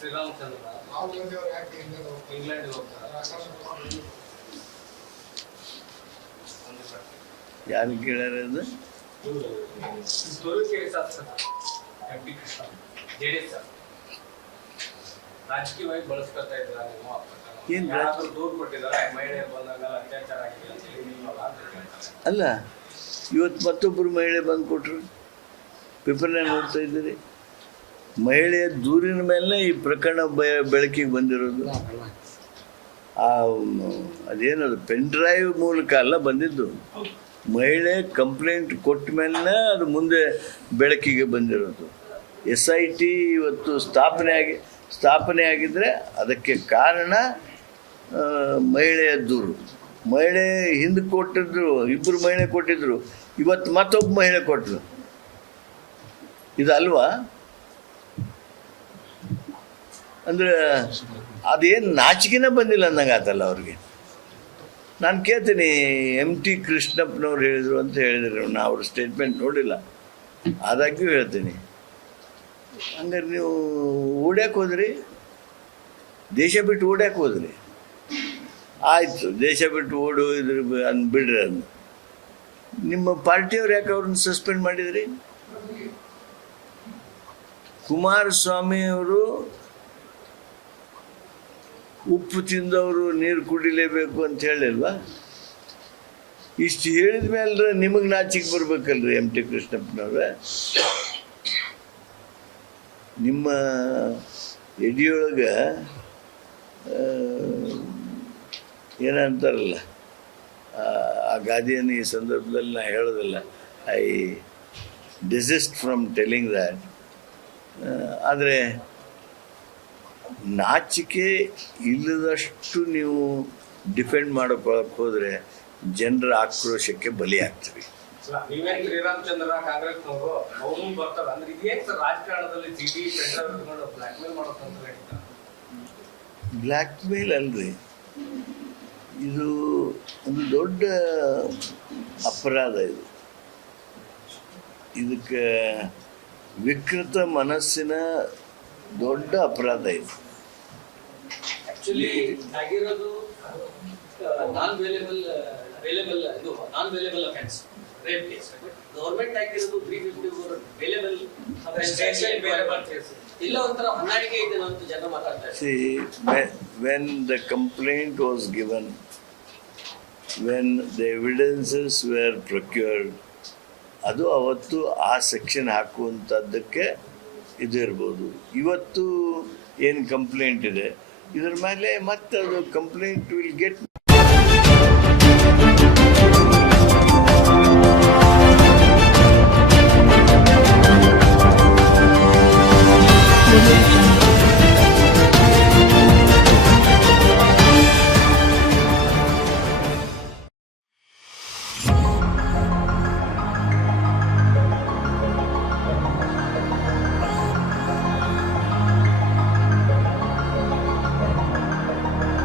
ಶ್ರೀರಾಮಚಂದ್ರ ಅವರು ಯಾಕೆ ಇಂಗ್ಲೆಂಡ್. ಯಾರು ಕೇಳ್ಯಾರ ಅದು ಶಾಸಕ ಎಂ ಪಿ ಕೃಷ್ಣ ಜೆಡಿಎಸ್ ರಾಜಕೀಯವಾಗಿ ಬಳಸ್ಕೊತಾ ಇದ್ರ ನೀವು ಏನ್ ರಾಜ- ಯಾರಾದ್ರೂ ದೂರು ಕೊಟ್ಟಿದ್ದಾರೆ ಮಹಿಳೆಯರು ಬಂದಾಗ ಅತ್ಯಾಚಾರ ಆಗಿದೆ ಅಂತ ಹೇಳಿ ಅಂತ ಅಲ್ಲ, ಇವತ್ತು ಮತ್ತೊಬ್ಬರು ಮಹಿಳೆ ಬಂದು ಕೊಟ್ರು ಪೇಪರ್ನ ನೋಡ್ತಾ ಇದ್ದೀರಿ ಮಹಿಳೆಯ ದೂರಿನ ಮೇಲೆ ಈ ಪ್ರಕರಣ ಬೆಳಕಿಗೆ ಬಂದಿರೋದು. ಆ, ಅದೇನದು, ಪೆನ್ ಡ್ರೈವ್ ಮೂಲಕ ಅಲ್ಲ ಬಂದಿದ್ದು. ಮಹಿಳೆ ಕಂಪ್ಲೇಂಟ್ ಕೊಟ್ಟ ಮೇಲೆ ಅದು ಮುಂದೆ ಬೆಳಕಿಗೆ ಬಂದಿರೋದು. ಎಸ್ ಐ ಟಿ ಇವತ್ತು ಸ್ಥಾಪನೆ ಆಗಿ, ಸ್ಥಾಪನೆ ಆಗಿದ್ರೆ ಅದಕ್ಕೆ ಕಾರಣ ಮಹಿಳೆಯ ದೂರು. ಮಹಿಳೆ ಹಿಂದೆ ಕೊಟ್ಟಿದ್ರು ಇಬ್ಬರು ಮಹಿಳೆ ಕೊಟ್ಟಿದ್ರು. ಇವತ್ತು ಮತ್ತೊಬ್ಬ ಮಹಿಳೆ ಕೊಟ್ಟರು ಇದು ಅಲ್ವಾ ಅಂದ್ರೆ ಅದೇನು ನಾಚಿಕೆನೇ ಬಂದಿಲ್ಲ ಅಂದಂಗೆ ಆತಲ್ಲ ಅವ್ರಿಗೆ. ನಾನು ಕೇಳ್ತೀನಿ ಎಂ ಟಿ ಕೃಷ್ಣಪ್ಪನವ್ರು ಹೇಳಿದ್ರು ಅಂತ ಹೇಳಿದ್ರು ನಾನು ಅವ್ರ ಸ್ಟೇಟ್ಮೆಂಟ್ ನೋಡಿಲ್ಲ. ಆದಾಗ್ಯೂ ಹೇಳ್ತೀನಿ. ಹಂಗಾರೆ ನೀವು ಓಡ್ಯಾಕೆ ಹೋದ್ರಿ? ದೇಶ ಬಿಟ್ಟು ಓಡ್ಯಾಕೆ ಹೋದ್ರಿ? ಆಯಿತು, ದೇಶ ಬಿಟ್ಟು ಓಡು, ಇದ್ರ ಅನ್ ಬಿಡ್ರಿ ಅದನ್ನ ನಿಮ್ಮ ಪಾರ್ಟಿಯವ್ರು ಯಾಕೆ ಅವ್ರನ್ನ ಸಸ್ಪೆಂಡ್ ಮಾಡಿದ್ರಿ? ಕುಮಾರಸ್ವಾಮಿ ಅವರು ಉಪ್ಪು ತಿಂದವರು ನೀರು ಕುಡಿಲೇಬೇಕು ಅಂತ ಹೇಳಿಲ್ವಾ? ಇಷ್ಟು ಹೇಳಿದ ಮೇಲೆ ನಿಮಗೆ ನಾಚಿಕೆ ಬರ್ಬೇಕಲ್ರಿ ಎಂ ಟಿ ಕೃಷ್ಣಪ್ಪನವ್ರೆ. ನಿಮ್ಮ ಎಡಿಯೊಳಗೆ ಏನಂತಾರಲ್ಲ ಆ, ಗಾದಿಯನ್ನು ಈ ಸಂದರ್ಭದಲ್ಲಿ ನಾ ಹೇಳೋದಿಲ್ಲ. I desist from telling that. ಆದರೆ ನಾಚಿಕೆ ಇಲ್ಲದಷ್ಟು ನೀವು ಡಿಪೆಂಡ್ ಮಾಡೋಕೆ ಹೋದರೆ ಜನರ ಆಕ್ರೋಶಕ್ಕೆ ಬಲಿಯಾಗ್ತೀವಿ ಬ್ಲ್ಯಾಕ್ ಮೇಲ್ ಅಲ್ರಿ. ಇದು ಒಂದು ದೊಡ್ಡ ಅಪರಾಧ ಇದು. ಇದಕ್ಕೆ ವಿಕೃತ ಮನಸ್ಸಿನ ದೊಡ್ಡ ಅಪರಾಧ ಇದು. ಆಕ್ಚುಲಿ ಆಗಿರೋದು ನಾನ್ ವೇಲೇಬಲ್ ವೇಲೇಬಲ್ ಇದು non bailable offence rape case government ಹಾಕಿರೋದು ತ್ರೀ ಫಿಫ್ಟಿ ಫೋರ್ ವೇಲೇಬಲ್. ಇಲ್ಲ ಒಂಥರ ಹೊಂದಾಣಿಕೆ ಇದೆ ಅಂತ ಜನ ಮಾತಾಡ್ತಾರೆ when the complaint was given, when the evidences were procured, ಅದು ಅವತ್ತು ಆ ಸೆಕ್ಷನ್ ಹಾಕುವಂಥದ್ದಕ್ಕೆ ಇದು ಇರ್ಬೋದು. ಇವತ್ತು ಏನು ಕಂಪ್ಲೇಂಟ್ ಇದೆ? ಇದರ ಮೇಲೆ ಮತ್ತೆ ಅದು ಕಂಪ್ಲೇಂಟ್ ವಿಲ್ ಗೆಟ್